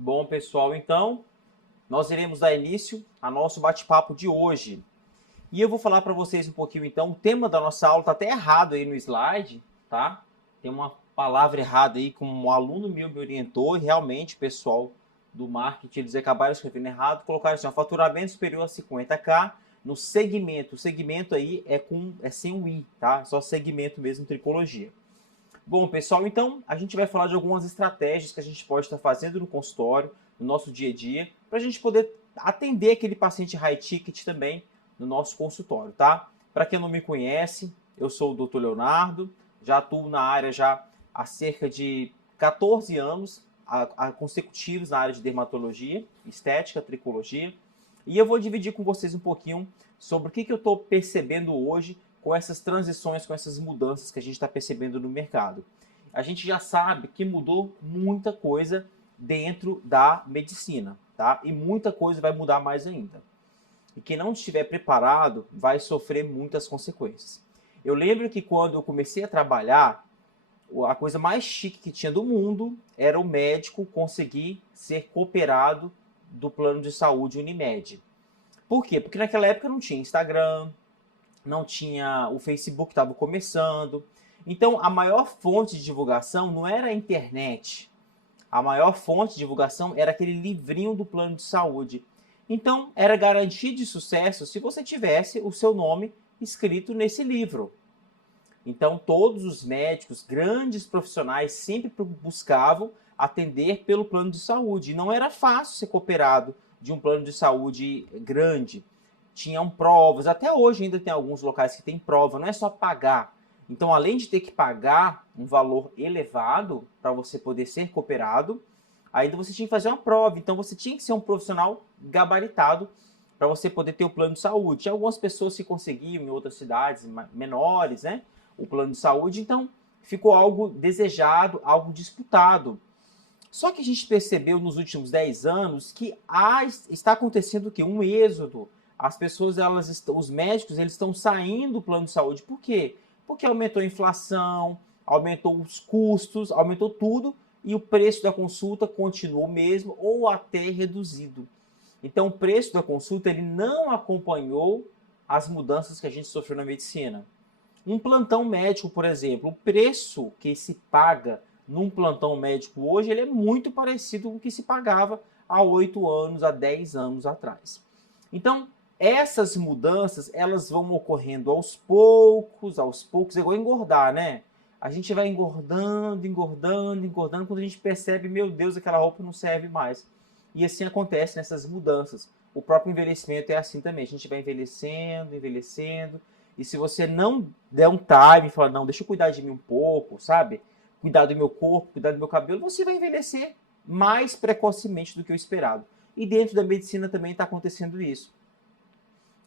Bom, pessoal, então, nós iremos dar início ao nosso bate-papo de hoje. E eu vou falar para vocês um pouquinho, então, o tema da nossa aula está até errado aí no slide, tá? Tem uma palavra errada aí, como um aluno meu me orientou, e realmente, pessoal do marketing, eles acabaram escrevendo errado, colocaram assim, faturamento superior a 50k no segmento. O segmento aí é sem o i, tá? Só segmento mesmo, tricologia. Bom, pessoal, então a gente vai falar de algumas estratégias que a gente pode estar fazendo no consultório, no nosso dia a dia, para a gente poder atender aquele paciente high ticket também no nosso consultório, tá? Para quem não me conhece, eu sou o Dr. Leonardo, já atuo na área já há cerca de 14 anos consecutivos na área de dermatologia, estética, tricologia, e eu vou dividir com vocês um pouquinho sobre o que eu estou percebendo hoje com essas transições, com essas mudanças que a gente está percebendo no mercado. A gente já sabe que mudou muita coisa dentro da medicina, tá? E muita coisa vai mudar mais ainda. E quem não estiver preparado vai sofrer muitas consequências. Eu lembro que quando eu comecei a trabalhar, a coisa mais chique que tinha do mundo era o médico conseguir ser cooperado do plano de saúde Unimed. Por quê? Porque naquela época não tinha Instagram, não tinha o Facebook, estava começando. Então, a maior fonte de divulgação não era a internet. A maior fonte de divulgação era aquele livrinho do plano de saúde. Então, era garantia de sucesso se você tivesse o seu nome escrito nesse livro. Então, todos os médicos, grandes profissionais, sempre buscavam atender pelo plano de saúde. E não era fácil ser cooperado de um plano de saúde grande. Tinham provas, até hoje ainda tem alguns locais que tem prova, não é só pagar. Então, além de ter que pagar um valor elevado para você poder ser cooperado, ainda você tinha que fazer uma prova. Então, você tinha que ser um profissional gabaritado para você poder ter o plano de saúde. Tinha algumas pessoas que conseguiam em outras cidades menores, né? O plano de saúde, então ficou algo desejado, algo disputado. Só que a gente percebeu nos últimos 10 anos que está acontecendo o quê? Um êxodo. As pessoas, os médicos, eles estão saindo do plano de saúde. Por quê? Porque aumentou a inflação, aumentou os custos, aumentou tudo e o preço da consulta continuou o mesmo ou até reduzido. Então, o preço da consulta ele não acompanhou as mudanças que a gente sofreu na medicina. Um plantão médico, por exemplo, o preço que se paga num plantão médico hoje ele é muito parecido com o que se pagava há 8 anos, há 10 anos atrás. Então, essas mudanças, elas vão ocorrendo aos poucos, é igual engordar, né? A gente vai engordando, engordando, engordando, quando a gente percebe, meu Deus, aquela roupa não serve mais. E assim acontece nessas mudanças. O próprio envelhecimento é assim também. A gente vai envelhecendo, envelhecendo, e se você não der um time e falar, não, deixa eu cuidar de mim um pouco, sabe? Cuidar do meu corpo, cuidar do meu cabelo, você vai envelhecer mais precocemente do que o esperado. E dentro da medicina também está acontecendo isso.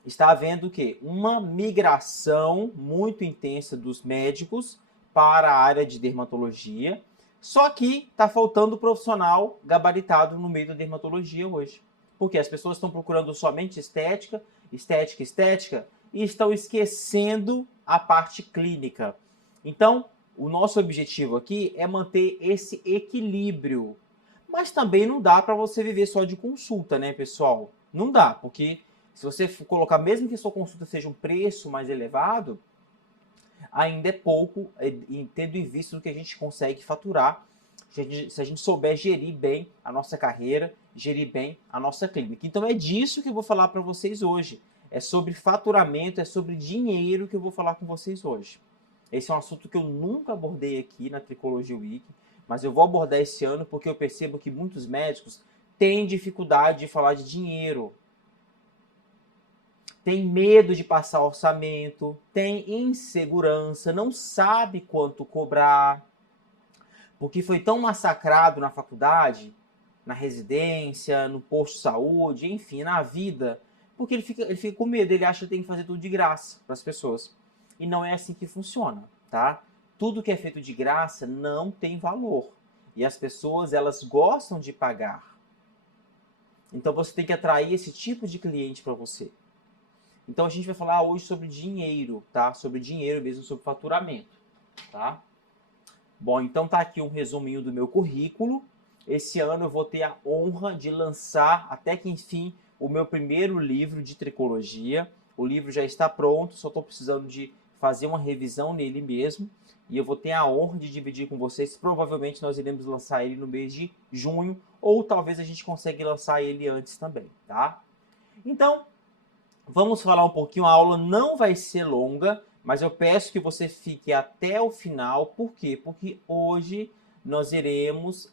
Está havendo o quê? Uma migração muito intensa dos médicos para a área de dermatologia, só que está faltando profissional gabaritado no meio da dermatologia hoje. Porque as pessoas estão procurando somente estética, estética, estética, e estão esquecendo a parte clínica. Então, o nosso objetivo aqui é manter esse equilíbrio. Mas também não dá para você viver só de consulta, né, pessoal? Não dá, porque se você colocar, mesmo que sua consulta seja um preço mais elevado, ainda é pouco, tendo em vista o que a gente consegue faturar se a gente souber gerir bem a nossa carreira, gerir bem a nossa clínica. Então é disso que eu vou falar para vocês hoje. É sobre faturamento, é sobre dinheiro que eu vou falar com vocês hoje. Esse é um assunto que eu nunca abordei aqui na Tricology Week, mas eu vou abordar esse ano porque eu percebo que muitos médicos têm dificuldade de falar de dinheiro. Tem medo de passar orçamento, tem insegurança, não sabe quanto cobrar, porque foi tão massacrado na faculdade, na residência, no posto de saúde, enfim, na vida, porque ele fica com medo, ele acha que tem que fazer tudo de graça para as pessoas. E não é assim que funciona, tá? Tudo que é feito de graça não tem valor. E as pessoas, elas gostam de pagar. Então você tem que atrair esse tipo de cliente para você. Então a gente vai falar hoje sobre dinheiro, tá? Sobre dinheiro mesmo, sobre faturamento, tá? Bom, então tá aqui um resuminho do meu currículo. esse ano eu vou ter a honra de lançar, até que enfim, o meu primeiro livro de tricologia. O livro já está pronto, só estou precisando de fazer uma revisão nele mesmo. E eu vou ter a honra de dividir com vocês. Provavelmente nós iremos lançar ele no mês de junho, ou talvez a gente consiga lançar ele antes também, tá? Então, vamos falar um pouquinho. A aula não vai ser longa, mas eu peço que você fique até o final. Por quê? Porque hoje nós iremos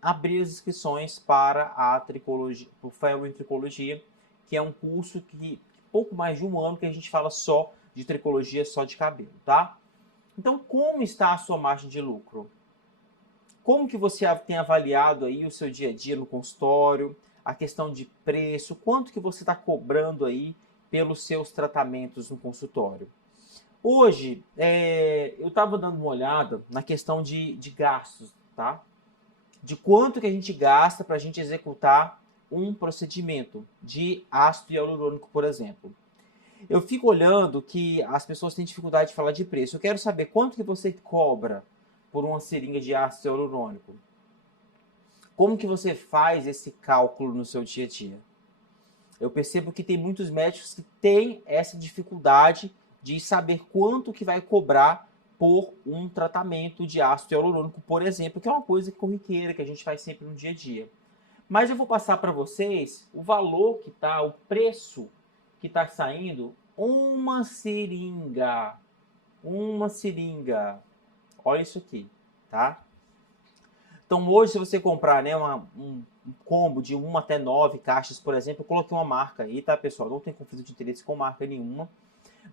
abrir as inscrições para a tricologia, para o Fellow em Tricologia, que é um curso que pouco mais de um ano que a gente fala só de tricologia, só de cabelo, tá? Então, como está a sua margem de lucro? Como que você tem avaliado aí o seu dia a dia no consultório, a questão de preço, quanto que você está cobrando aí pelos seus tratamentos no consultório? Hoje, eu estava dando uma olhada na questão de gastos, tá? De quanto que a gente gasta para a gente executar um procedimento de ácido hialurônico, por exemplo. Eu fico olhando que as pessoas têm dificuldade de falar de preço. Eu quero saber quanto que você cobra por uma seringa de ácido hialurônico. Como que você faz esse cálculo no seu dia a dia? Eu percebo que tem muitos médicos que têm essa dificuldade de saber quanto que vai cobrar por um tratamento de ácido hialurônico, por exemplo, que é uma coisa corriqueira que a gente faz sempre no dia a dia. Mas eu vou passar para vocês o valor que está, o preço que está saindo uma seringa. Uma seringa. Olha isso aqui, tá? Então hoje, se você comprar, né, um combo de 1 até 9 caixas, por exemplo, eu coloquei uma marca aí, tá, pessoal? Não tem conflito de interesse com marca nenhuma.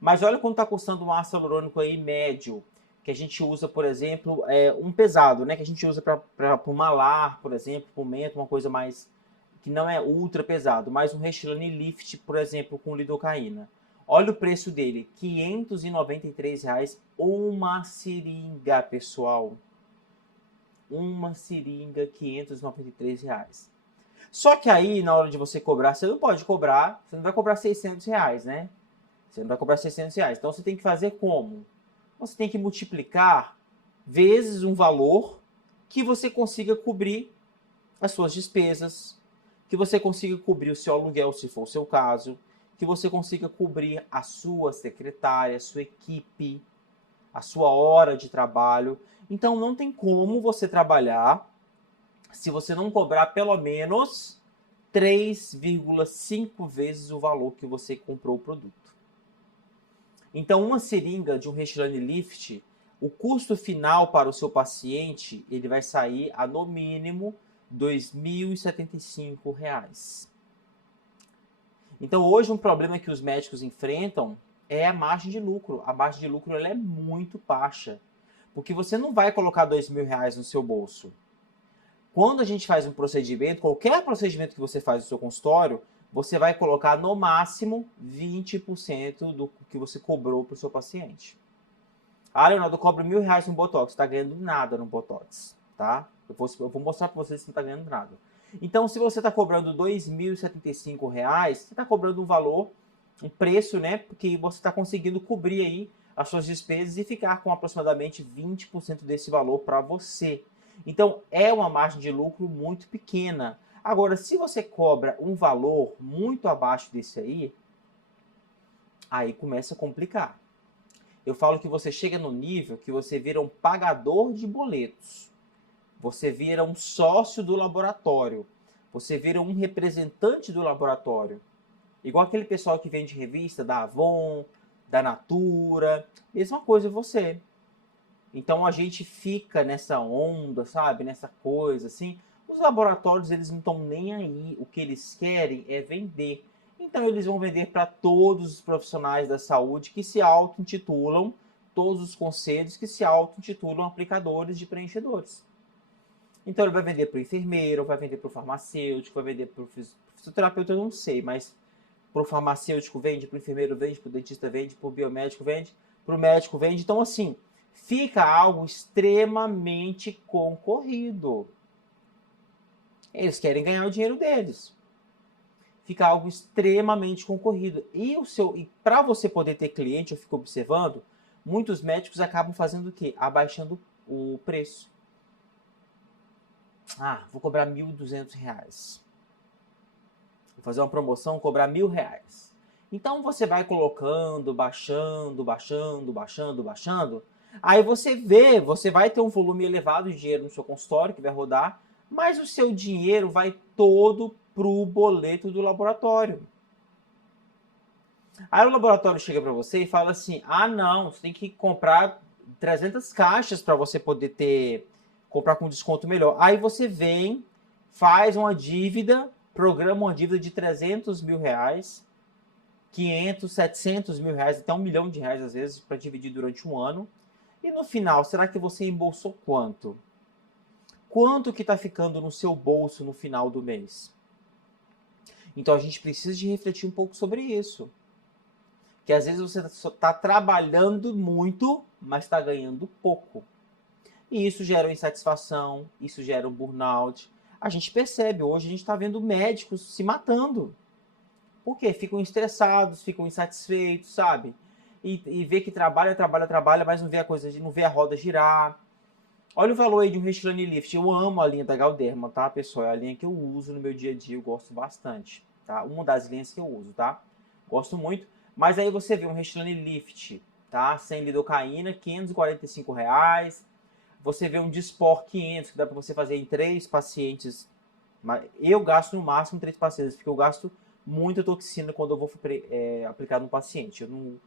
Mas olha quanto está custando um ácido hialurônico aí médio, que a gente usa, por exemplo, um pesado, né? Que a gente usa para o malar, por exemplo, para o mento, uma coisa mais que não é ultra pesado, mas um Restylane Lift, por exemplo, com lidocaína. Olha o preço dele, R$ 593 uma seringa, pessoal. Uma seringa, R$ 593. Só que aí, na hora de você cobrar, você não pode cobrar, você não vai cobrar R$ 600, né? Você não vai cobrar R$ 600. Então você tem que fazer como? Você tem que multiplicar vezes um valor que você consiga cobrir as suas despesas, que você consiga cobrir o seu aluguel, se for o seu caso, que você consiga cobrir a sua secretária, a sua equipe, a sua hora de trabalho. Então não tem como você trabalhar se você não cobrar pelo menos 3,5 vezes o valor que você comprou o produto. Então uma seringa de um Restylane Lift, o custo final para o seu paciente, ele vai sair a no mínimo R$ 2.075. Então hoje um problema que os médicos enfrentam é a margem de lucro. A margem de lucro ela é muito baixa, porque você não vai colocar R$ 2.000 no seu bolso. Quando a gente faz um procedimento, qualquer procedimento que você faz no seu consultório, você vai colocar no máximo 20% do que você cobrou para o seu paciente. Ah, Leonardo, eu cobro R$ 1.000 no Botox. Você está ganhando nada no Botox, tá? Eu vou mostrar para vocês que não está ganhando nada. Então, se você está cobrando R$ 2.075, você está cobrando um valor, um preço, né? Porque você está conseguindo cobrir aí as suas despesas e ficar com aproximadamente 20% desse valor para você. Então, é uma margem de lucro muito pequena. Agora, se você cobra um valor muito abaixo desse aí começa a complicar. Eu falo que você chega no nível que você vira um pagador de boletos. Você vira um sócio do laboratório. Você vira um representante do laboratório. Igual aquele pessoal que vende revista da Avon, da Natura. Mesma coisa você. Então a gente fica nessa onda, sabe? Nessa coisa assim. Os laboratórios, eles não estão nem aí. O que eles querem é vender. Então eles vão vender para todos os profissionais da saúde que se auto-intitulam, todos os conselhos que se auto-intitulam aplicadores de preenchedores. Então ele vai vender para o enfermeiro, vai vender para o farmacêutico, vai vender para o fisioterapeuta, eu não sei, mas para o farmacêutico vende, para o enfermeiro vende, para o dentista vende, para o biomédico vende, para o médico vende. Então assim, fica algo extremamente concorrido. Eles querem ganhar o dinheiro deles. Fica algo extremamente concorrido. E para você poder ter cliente, eu fico observando, muitos médicos acabam fazendo o quê? Abaixando o preço. vou cobrar R$ 1.200. Vou fazer uma promoção, cobrar R$ 1.000. Então você vai colocando, baixando. Aí você vai ter um volume elevado de dinheiro no seu consultório que vai rodar, mas o seu dinheiro vai todo pro boleto do laboratório. Aí o laboratório chega para você e fala assim: não, você tem que comprar 300 caixas para você poder comprar com desconto melhor. Aí você vem, faz uma dívida, programa uma dívida de R$ 300.000, 500, R$ 700.000, até R$ 1.000.000 às vezes, para dividir durante um ano. E no final, será que você embolsou quanto? Quanto que está ficando no seu bolso no final do mês? Então a gente precisa de refletir um pouco sobre isso. Que às vezes você está trabalhando muito, mas está ganhando pouco. E isso gera uma insatisfação, isso gera um burnout. A gente percebe, hoje a gente está vendo médicos se matando. Por quê? Ficam estressados, ficam insatisfeitos, sabe? E vê que trabalha, mas não vê a coisa, não vê a roda girar. Olha o valor aí de um Restylane Lift. Eu amo a linha da Galderma, tá, pessoal? É a linha que eu uso no meu dia a dia, eu gosto bastante, tá? Uma das linhas que eu uso, tá? Gosto muito. Mas aí você vê um Restylane Lift, tá? Sem lidocaína, R$ 545. Você vê um Dysport 500, que dá para você fazer em 3 pacientes. Eu gasto no máximo 3 pacientes, porque eu gasto muita toxina quando eu vou aplicar no paciente. Eu não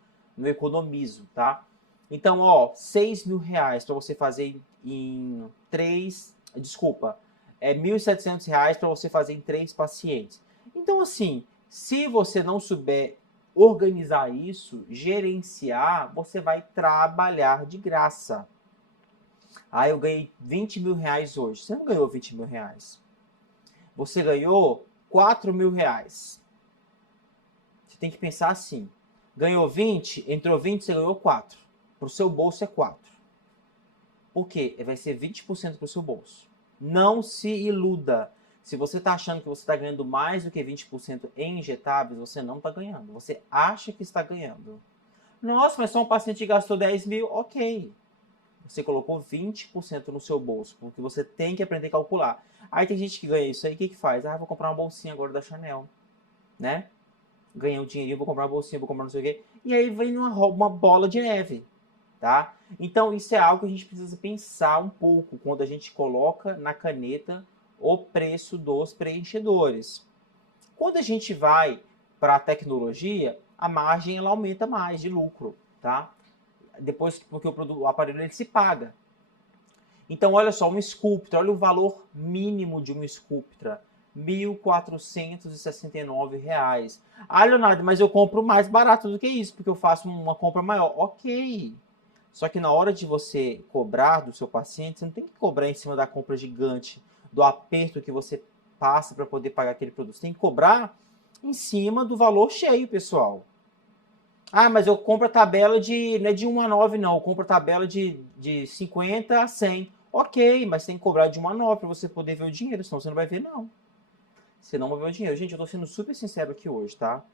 economizo, tá? Então, R$ 6.000 para você fazer em 3... Desculpa, R$ 1.700 para você fazer em 3 pacientes. Então, assim, se você não souber organizar isso, gerenciar, você vai trabalhar de graça. Eu ganhei R$ 20.000 hoje. Você não ganhou R$ 20.000. Você ganhou R$ 4.000. Você tem que pensar assim. Ganhou 20, entrou 20, você ganhou 4. Para o seu bolso é 4. Por quê? Vai ser 20% para o seu bolso. Não se iluda. Se você está achando que você está ganhando mais do que 20% em injetáveis, você não está ganhando. Você acha que está ganhando. Nossa, mas só um paciente gastou 10 mil. Ok. Você colocou 20% no seu bolso, porque você tem que aprender a calcular. Aí tem gente que ganha isso aí, o que faz? Vou comprar uma bolsinha agora da Chanel, né? Ganhei um dinheirinho, vou comprar uma bolsinha, vou comprar não sei o quê. E aí vem uma bola de neve, tá? Então isso é algo que a gente precisa pensar um pouco quando a gente coloca na caneta o preço dos preenchedores. Quando a gente vai para a tecnologia, a margem ela aumenta mais de lucro, tá? Depois, porque o aparelho ele se paga. Então, olha só, um Sculptra, olha o valor mínimo de um Sculptra, R$ 1.469. Leonardo, mas eu compro mais barato do que isso, porque eu faço uma compra maior. Ok. Só que na hora de você cobrar do seu paciente, você não tem que cobrar em cima da compra gigante, do aperto que você passa para poder pagar aquele produto. Você tem que cobrar em cima do valor cheio, pessoal. Mas eu compro a tabela não é de 1 a 9, não. Eu compro a tabela de 50 a 100. Ok, mas tem que cobrar de 1 a 9 para você poder ver o dinheiro, senão você não vai ver, não. Você não vai ver o dinheiro. Gente, eu tô sendo super sincero aqui hoje, tá?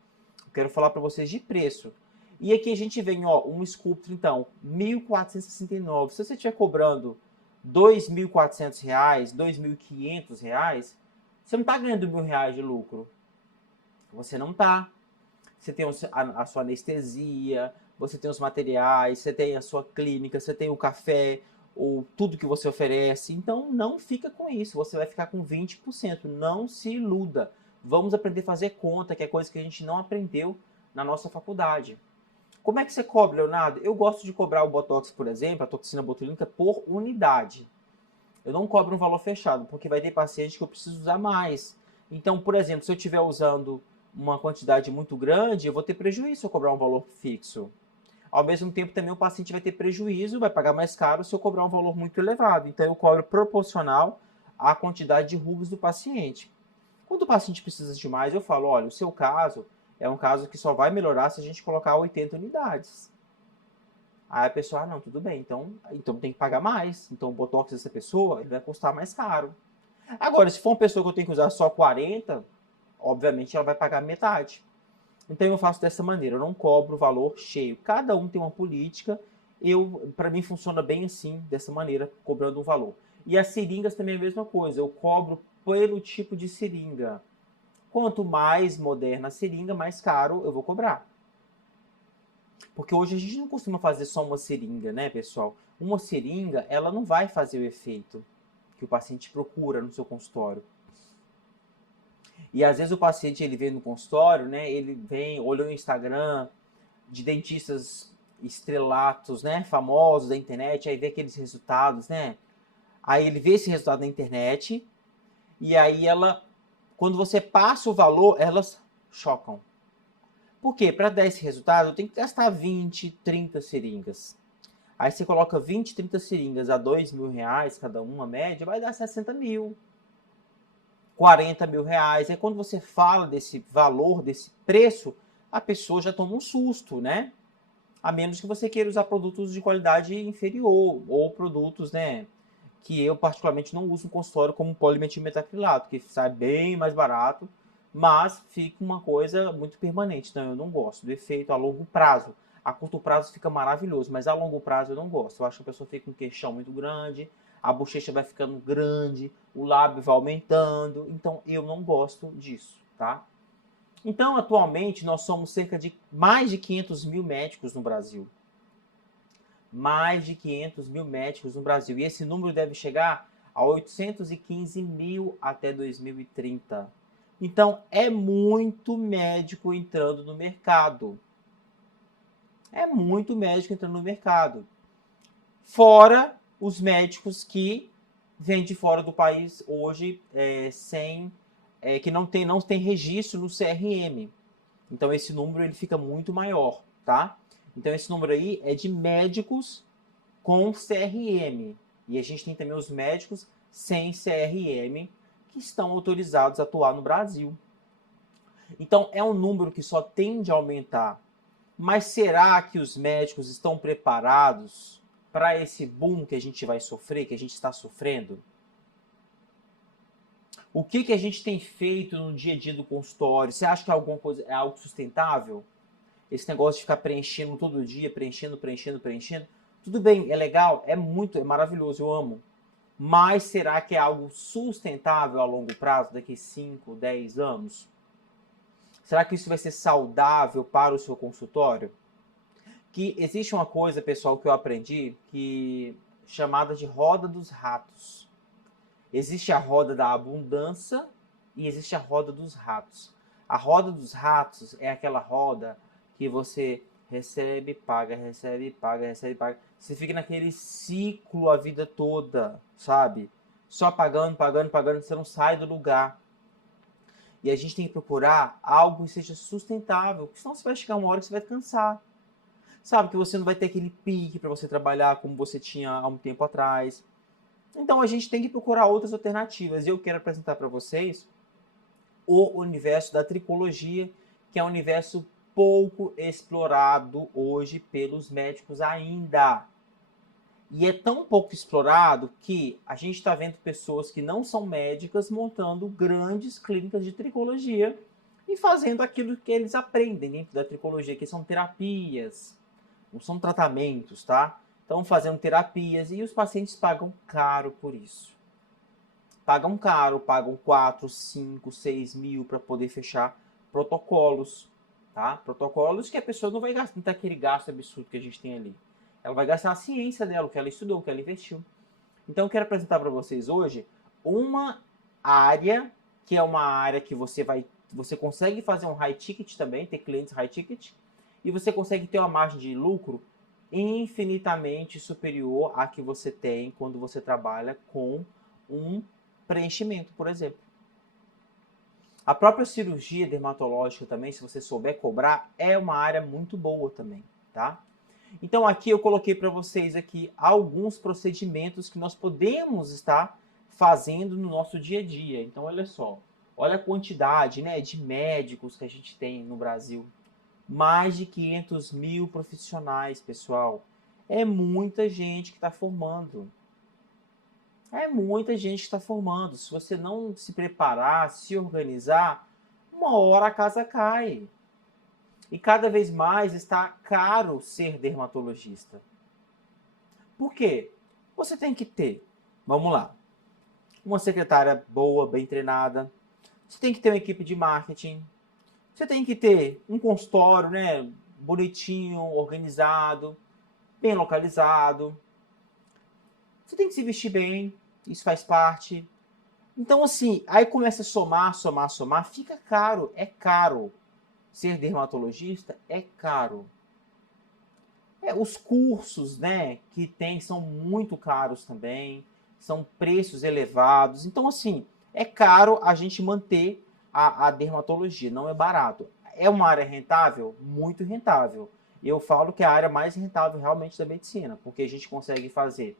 Eu quero falar para vocês de preço. E aqui a gente vem, um Sculptra, então, R$ 1.469. Se você estiver cobrando R$ 2.400, R$ 2.500, você não tá ganhando R$ 1.000 de lucro. Você não tá. Você tem a sua anestesia, você tem os materiais, você tem a sua clínica, você tem o café, ou tudo que você oferece. Então, não fica com isso. Você vai ficar com 20%. Não se iluda. Vamos aprender a fazer conta, que é coisa que a gente não aprendeu na nossa faculdade. Como é que você cobra, Leonardo? Eu gosto de cobrar o Botox, por exemplo, a toxina botulínica, por unidade. Eu não cobro um valor fechado, porque vai ter paciente que eu preciso usar mais. Então, por exemplo, se eu estiver usando uma quantidade muito grande, eu vou ter prejuízo se eu cobrar um valor fixo. Ao mesmo tempo, também o paciente vai ter prejuízo, vai pagar mais caro se eu cobrar um valor muito elevado. Então, eu cobro proporcional à quantidade de rugas do paciente. Quando o paciente precisa de mais, eu falo, olha, o seu caso é um caso que só vai melhorar se a gente colocar 80 unidades. Aí a pessoa, não, tudo bem, então tem que pagar mais. Então o Botox dessa pessoa ele vai custar mais caro. Agora, se for uma pessoa que eu tenho que usar só 40, obviamente ela vai pagar metade. Então eu faço dessa maneira, eu não cobro o valor cheio. Cada um tem uma política, para mim funciona bem assim, dessa maneira, cobrando um valor. E as seringas também é a mesma coisa, eu cobro pelo tipo de seringa. Quanto mais moderna a seringa, mais caro eu vou cobrar. Porque hoje a gente não costuma fazer só uma seringa, né, pessoal? Uma seringa, ela não vai fazer o efeito que o paciente procura no seu consultório. E às vezes o paciente, ele vem no consultório, né, ele vem, olha o Instagram de dentistas estrelatos, né, famosos da internet, aí vê aqueles resultados, né? Aí ele vê esse resultado na internet, e aí quando você passa o valor, elas chocam. Por quê? Para dar esse resultado, eu tenho que gastar 20, 30 seringas. Aí você coloca 20, 30 seringas a R$2.000 cada uma, média, vai dar 60 mil, 40 mil reais. Aí quando você fala desse valor, desse preço, a pessoa já toma um susto, né? A menos que você queira usar produtos de qualidade inferior, ou produtos, né, que eu particularmente não uso no consultório, como polimetilmetacrilato, que sai bem mais barato, mas fica uma coisa muito permanente. Então eu não gosto do efeito a longo prazo. A curto prazo fica maravilhoso, mas a longo prazo eu não gosto. Eu acho que a pessoa fica com um queixão muito grande, a bochecha vai ficando grande, o lábio vai aumentando. Então eu não gosto disso, tá? Então, atualmente, nós somos cerca de mais de 500 mil médicos no Brasil. Mais de 500 mil médicos no Brasil. E esse número deve chegar a 815 mil até 2030. Então, é muito médico entrando no mercado. É muito médico entrando no mercado. Fora os médicos que vêm de fora do país hoje que não tem registro no CRM. Então esse número ele fica muito maior, tá? Então esse número aí é de médicos com CRM. E a gente tem também os médicos sem CRM que estão autorizados a atuar no Brasil. Então é um número que só tende a aumentar. Mas será que os médicos estão preparados para esse boom que a gente vai sofrer, que a gente está sofrendo? O que a gente tem feito no dia a dia do consultório? Você acha que alguma coisa é algo sustentável? Esse negócio de ficar preenchendo todo dia, preenchendo. Tudo bem, é legal, é maravilhoso, eu amo. Mas será que é algo sustentável a longo prazo, daqui 5, 10 anos? Será que isso vai ser saudável para o seu consultório? Que existe uma coisa, pessoal, que eu aprendi, chamada de roda dos ratos. Existe a roda da abundância e existe a roda dos ratos. A roda dos ratos é aquela roda que você recebe, paga, recebe, paga, recebe, paga. Você fica naquele ciclo a vida toda, sabe? Só pagando, pagando, pagando, você não sai do lugar. E a gente tem que procurar algo que seja sustentável, porque senão você vai chegar uma hora que você vai cansar. Sabe, que você não vai ter aquele pique para você trabalhar como você tinha há um tempo atrás. Então a gente tem que procurar outras alternativas. E eu quero apresentar para vocês o universo da tricologia, que é um universo pouco explorado hoje pelos médicos ainda. E é tão pouco explorado que a gente está vendo pessoas que não são médicas montando grandes clínicas de tricologia e fazendo aquilo que eles aprendem dentro da tricologia, que são terapias, não são tratamentos, tá? Estão fazendo terapias e os pacientes pagam caro por isso. Pagam caro, pagam 4, 5, 6 mil para poder fechar protocolos, tá? Protocolos que a pessoa não vai gastar, não tem aquele gasto absurdo que a gente tem ali. Ela vai gastar a ciência dela, o que ela estudou, o que ela investiu. Então eu quero apresentar para vocês hoje uma área que é uma área que você consegue fazer um high ticket também, ter clientes high ticket, e você consegue ter uma margem de lucro infinitamente superior à que você tem quando você trabalha com um preenchimento, por exemplo. A própria cirurgia dermatológica também, se você souber cobrar, é uma área muito boa também, tá? Então aqui eu coloquei para vocês aqui alguns procedimentos que nós podemos estar fazendo no nosso dia a dia. Então olha só, olha a quantidade, né, de médicos que a gente tem no Brasil. Mais de 500 mil profissionais, pessoal. É muita gente que está formando. É muita gente que está formando. Se você não se preparar, se organizar, uma hora a casa cai. E cada vez mais está caro ser dermatologista. Por quê? Você tem que ter. Vamos lá. uma secretária boa, bem treinada. Você tem que ter uma equipe de marketing. Você tem que ter um consultório, né, bonitinho, organizado, bem localizado. Você tem que se vestir bem, isso faz parte. Então, assim, aí começa a somar, fica caro, é caro. Ser dermatologista é caro. Os cursos, né, que tem são muito caros também, são preços elevados. Então, assim, é caro a gente manter a dermatologia, não é barato. É uma área rentável? Muito rentável. Eu falo que é a área mais rentável realmente da medicina, porque a gente consegue fazer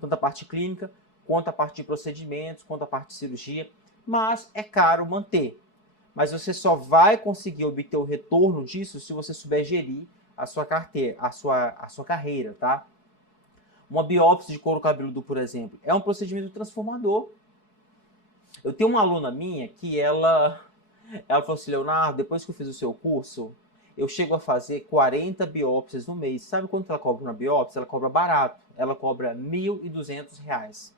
tanto a parte clínica, quanto a parte de procedimentos, quanto a parte de cirurgia, mas é caro manter. Mas você só vai conseguir obter o retorno disso se você souber gerir a sua carteira, a sua carreira, tá? Uma biópsia de couro cabeludo, por exemplo, é um procedimento transformador. Eu tenho uma aluna minha que ela falou assim, Leonardo, depois que eu fiz o seu curso, eu chego a fazer 40 biópsias no mês. Sabe quanto ela cobra uma biópsia? Ela cobra barato. Ela cobra R$ 1.200.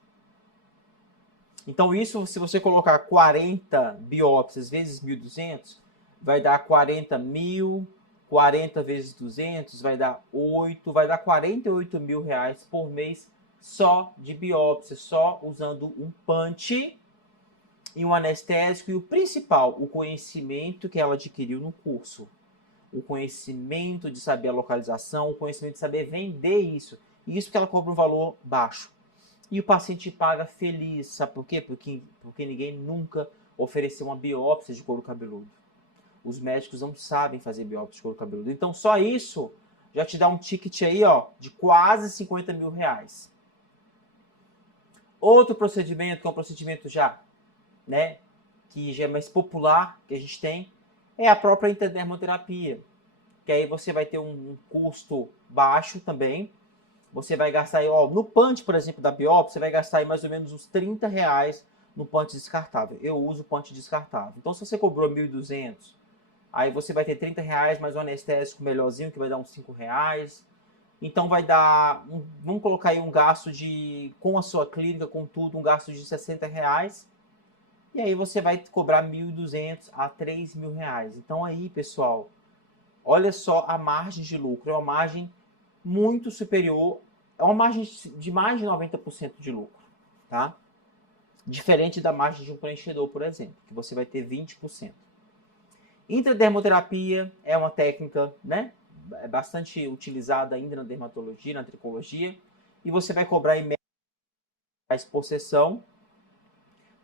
Então isso, se você colocar 40 biópsias vezes 1.200, vai dar 40 mil, 40 vezes 200, vai dar 8, vai dar 48 mil reais por mês só de biópsia, só usando um punch e um anestésico e o principal, o conhecimento que ela adquiriu no curso. O conhecimento de saber a localização, o conhecimento de saber vender isso. E isso que ela cobra um valor baixo. E o paciente paga feliz, sabe por quê? Porque ninguém nunca ofereceu uma biópsia de couro cabeludo. Os médicos não sabem fazer biópsia de couro cabeludo. Então só isso já te dá um ticket aí, ó, de quase 50 mil reais. Outro procedimento, que é um procedimento já, né, que já é mais popular, que a gente tem, é a própria interdermoterapia. Que aí você vai ter um custo baixo também. Você vai gastar aí, ó, no punch, por exemplo, da biópsia, você vai gastar aí mais ou menos uns R$ 30 no punch descartável. Eu uso punch descartável. Então, se você cobrou 1.200, aí você vai ter R$ 30 mais um anestésico melhorzinho, que vai dar uns R$ 5. Então, vai dar, vamos colocar aí um gasto de, com a sua clínica, com tudo, um gasto de R$ 60. E aí você vai cobrar 1.200 a R$ 3.000. Então, aí, pessoal, olha só a margem de lucro. É uma margem muito superior, é uma margem de mais de 90% de lucro, tá? Diferente da margem de um preenchedor, por exemplo, que você vai ter 20%. Intradermoterapia é uma técnica, né, é bastante utilizada ainda na dermatologia, na tricologia, e você vai cobrar em média por sessão.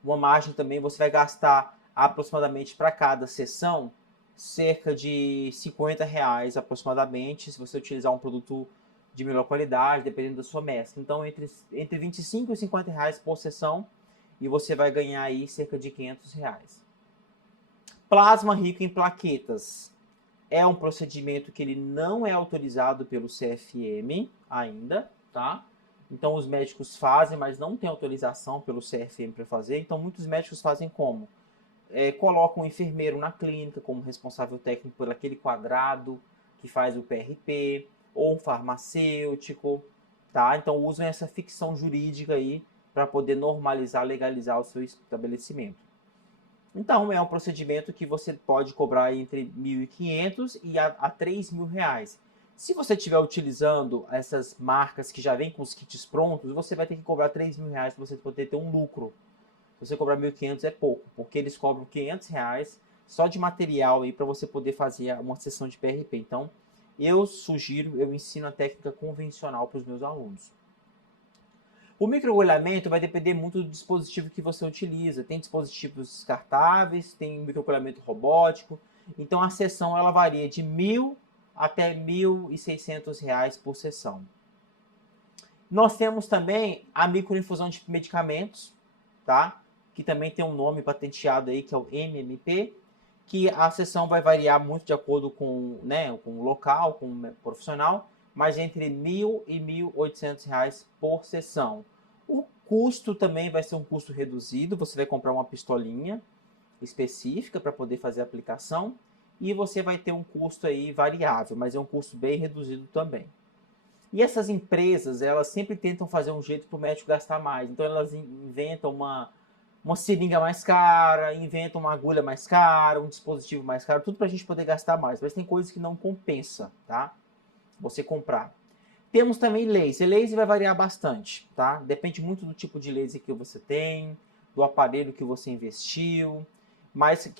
Uma margem também, você vai gastar aproximadamente para cada sessão cerca de R$ 50 aproximadamente, se você utilizar um produto de melhor qualidade, dependendo da sua mescla. Então, entre 25 e R$ 50 por sessão, e você vai ganhar aí cerca de R$ 500. Plasma rico em plaquetas é um procedimento que ele não é autorizado pelo CFM ainda, tá? Então, os médicos fazem, mas não tem autorização pelo CFM para fazer. Então, muitos médicos fazem como? Colocam um enfermeiro na clínica como responsável técnico por aquele quadrado que faz o PRP, ou um farmacêutico, tá? Então usam essa ficção jurídica aí para poder normalizar, legalizar o seu estabelecimento. Então é um procedimento que você pode cobrar entre R$ 1.500 e a R$ 3.000. Se você estiver utilizando essas marcas que já vêm com os kits prontos, você vai ter que cobrar R$ 3.000 para você poder ter um lucro. Se você cobrar 1.500 é pouco, porque eles cobram R$ 500 só de material aí para você poder fazer uma sessão de PRP. Então, eu ensino a técnica convencional para os meus alunos. O microagulhamento vai depender muito do dispositivo que você utiliza. Tem dispositivos descartáveis, tem microagulhamento robótico. Então, a sessão ela varia de R$ 1.000 até R$ 1.600 por sessão. Nós temos também a microinfusão de medicamentos, tá? Que também tem um nome patenteado aí, que é o MMP, que a sessão vai variar muito de acordo com, né, com o local, com o profissional, mas entre R$ 1.000 e R$ 1.800 por sessão. O custo também vai ser um custo reduzido, você vai comprar uma pistolinha específica para poder fazer a aplicação, e você vai ter um custo aí variável, mas é um custo bem reduzido também. E essas empresas, elas sempre tentam fazer um jeito para o médico gastar mais. Então, elas inventam uma seringa mais cara, inventa uma agulha mais cara, um dispositivo mais caro, tudo para a gente poder gastar mais. Mas tem coisas que não compensa, tá? Você comprar. Temos também laser. Laser vai variar bastante, tá? Depende muito do tipo de laser que você tem, do aparelho que você investiu, mas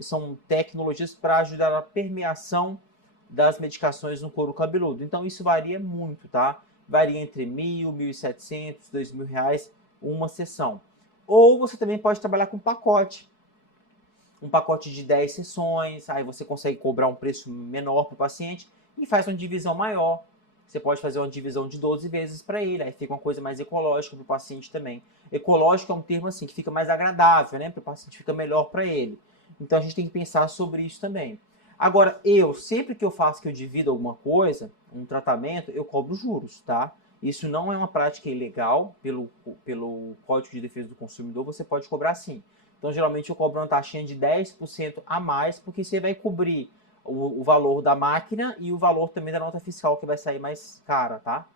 são tecnologias para ajudar na permeação das medicações no couro cabeludo. Então isso varia muito, tá? Varia entre R$ 1.000, R$ 1.700, R$ 2.000 uma sessão. Ou você também pode trabalhar com pacote. Um pacote de 10 sessões, aí você consegue cobrar um preço menor para o paciente e faz uma divisão maior. Você pode fazer uma divisão de 12 vezes para ele, aí fica uma coisa mais ecológica para o paciente também. Ecológico é um termo assim que fica mais agradável, né? Para o paciente fica melhor para ele. Então a gente tem que pensar sobre isso também. Agora, sempre que eu faço que eu divido alguma coisa, um tratamento, eu cobro juros, tá? Isso não é uma prática ilegal, pelo Código de Defesa do Consumidor, você pode cobrar sim. Então, geralmente, eu cobro uma taxinha de 10% a mais, porque você vai cobrir o valor da máquina e o valor também da nota fiscal, que vai sair mais cara, tá?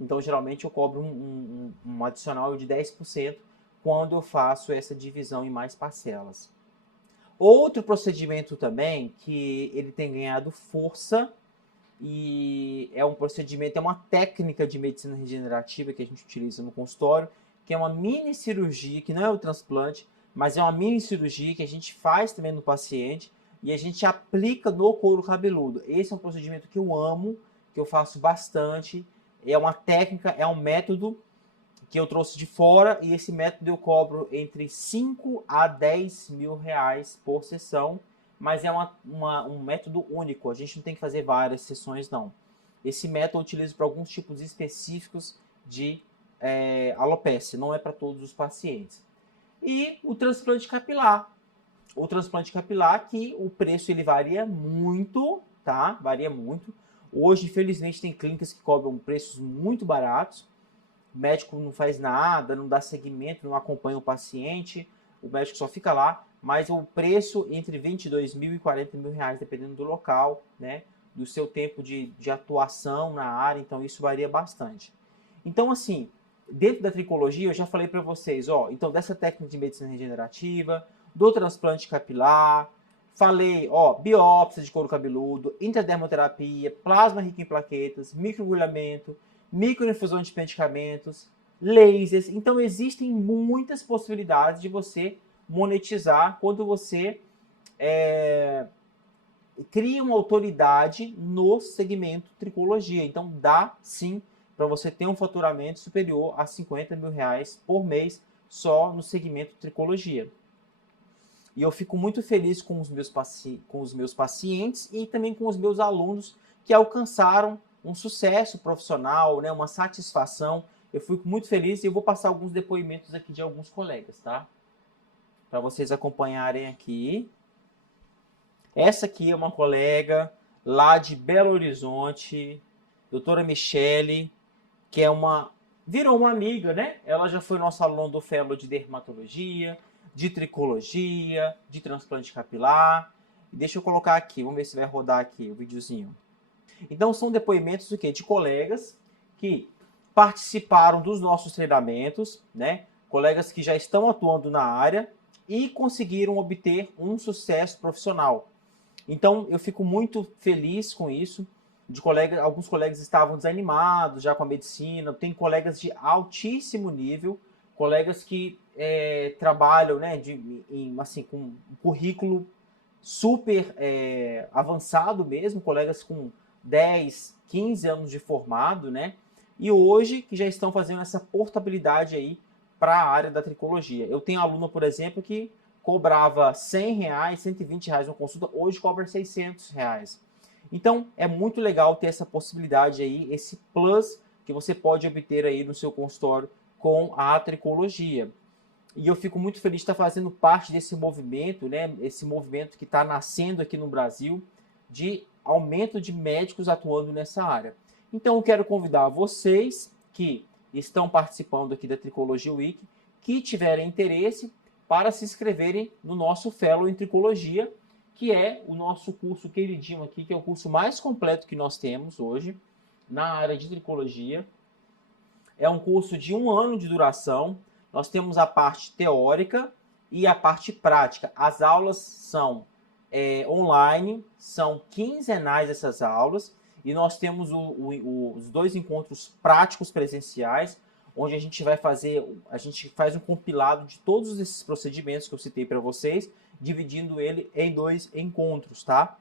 Então, geralmente, eu cobro um adicional de 10% quando eu faço essa divisão em mais parcelas. Outro procedimento também, que ele tem ganhado força, e é um procedimento, é uma técnica de medicina regenerativa que a gente utiliza no consultório, que é uma mini cirurgia, que não é o transplante, mas é uma mini cirurgia que a gente faz também no paciente e a gente aplica no couro cabeludo. Esse é um procedimento que eu amo, que eu faço bastante, é uma técnica, é um método que eu trouxe de fora e esse método eu cobro entre 5 a 10 mil reais por sessão, mas é um método único, a gente não tem que fazer várias sessões não. Esse método eu utilizo para alguns tipos específicos de alopecia, não é para todos os pacientes. E o transplante capilar. O transplante capilar, que o preço ele varia muito, tá? Varia muito. Hoje, infelizmente, tem clínicas que cobram preços muito baratos. O médico não faz nada, não dá seguimento, não acompanha o paciente, o médico só fica lá, mas o preço entre 22 mil e 40 mil reais, dependendo do local, né, do seu tempo de atuação na área, então isso varia bastante. Então, assim, dentro da tricologia, eu já falei para vocês, ó, então dessa técnica de medicina regenerativa, do transplante capilar, falei, ó, biópsia de couro cabeludo, intradermoterapia, plasma rico em plaquetas, microagulhamento, microinfusão de medicamentos, lasers. Então, existem muitas possibilidades de você monetizar quando você cria uma autoridade no segmento tricologia. Então, dá sim para você ter um faturamento superior a 50 mil reais por mês só no segmento tricologia. E eu fico muito feliz com os meus pacientes e também com os meus alunos que alcançaram um sucesso profissional, né, uma satisfação. Eu fico muito feliz e eu vou passar alguns depoimentos aqui de alguns colegas, tá? Para vocês acompanharem aqui. Essa aqui é uma colega lá de Belo Horizonte, doutora Michele, que virou uma amiga, né? Ela já foi nossa aluna do Fellow de Dermatologia, de Tricologia, de Transplante Capilar. Deixa eu colocar aqui, vamos ver se vai rodar aqui o videozinho. Então, são depoimentos do quê? De colegas que participaram dos nossos treinamentos, né? Colegas que já estão atuando na área e conseguiram obter um sucesso profissional. Então, eu fico muito feliz com isso. Alguns colegas estavam desanimados já com a medicina, tem colegas de altíssimo nível, colegas que trabalham, né, assim, com um currículo super avançado mesmo, colegas com 10, 15 anos de formado, né? E hoje que já estão fazendo essa portabilidade aí para a área da tricologia. Eu tenho aluno, por exemplo, que cobrava R$100, R$120 uma consulta, hoje cobra R$600. Então, é muito legal ter essa possibilidade aí, esse plus que você pode obter aí no seu consultório com a tricologia. E eu fico muito feliz de estar fazendo parte desse movimento, né? Esse movimento que está nascendo aqui no Brasil de aumento de médicos atuando nessa área. Então, eu quero convidar vocês que estão participando aqui da Tricologia Week, que tiverem interesse, para se inscreverem no nosso Fellow em Tricologia, que é o nosso curso queridinho aqui, que é o curso mais completo que nós temos hoje na área de tricologia. É um curso de 1 ano de duração. nós temos a parte teórica e a parte prática. As aulas são online, são quinzenais essas aulas, e nós temos os 2 encontros práticos presenciais, onde a gente faz um compilado de todos esses procedimentos que eu citei para vocês, dividindo ele em 2 encontros, tá?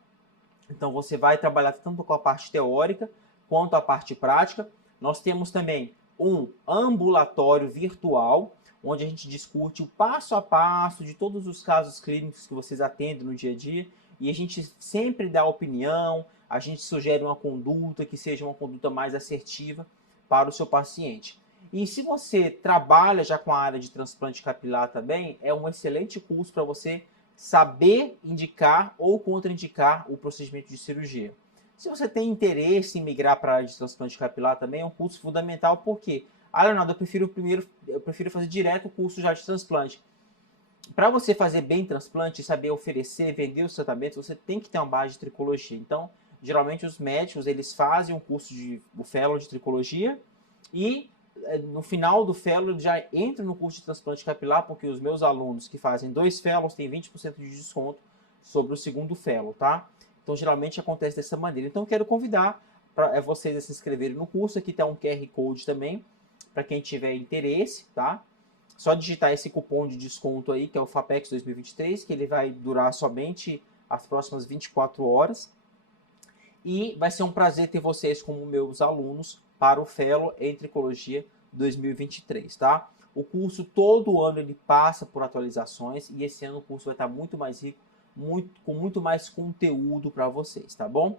Então você vai trabalhar tanto com a parte teórica quanto a parte prática. Nós temos também um ambulatório virtual, onde a gente discute o passo a passo de todos os casos clínicos que vocês atendem no dia a dia, e a gente sempre dá opinião, a gente sugere uma conduta que seja uma conduta mais assertiva para o seu paciente. E se você trabalha já com a área de transplante capilar também, é um excelente curso para você saber indicar ou contraindicar o procedimento de cirurgia. Se você tem interesse em migrar para a área de transplante capilar também, é um curso fundamental, porque, Leonardo, eu prefiro fazer direto o curso já de transplante. Para você fazer bem transplante, saber oferecer, vender os tratamentos, você tem que ter uma base de tricologia. Então, geralmente os médicos, eles fazem um curso o fellow de tricologia, e no final do fellow já entra no curso de transplante capilar, porque os meus alunos que fazem 2 fellows têm 20% de desconto sobre o segundo fellow, tá? Então, geralmente acontece dessa maneira. Então, eu quero convidar vocês a se inscreverem no curso. Aqui está um QR Code também, para quem tiver interesse, tá? Só digitar esse cupom de desconto aí, que é o FAPEX 2023, que ele vai durar somente as próximas 24 horas. E vai ser um prazer ter vocês como meus alunos para o Fellow em Tricologia 2023, tá? O curso todo ano ele passa por atualizações, e esse ano o curso vai estar muito mais rico, com muito mais conteúdo para vocês, tá bom?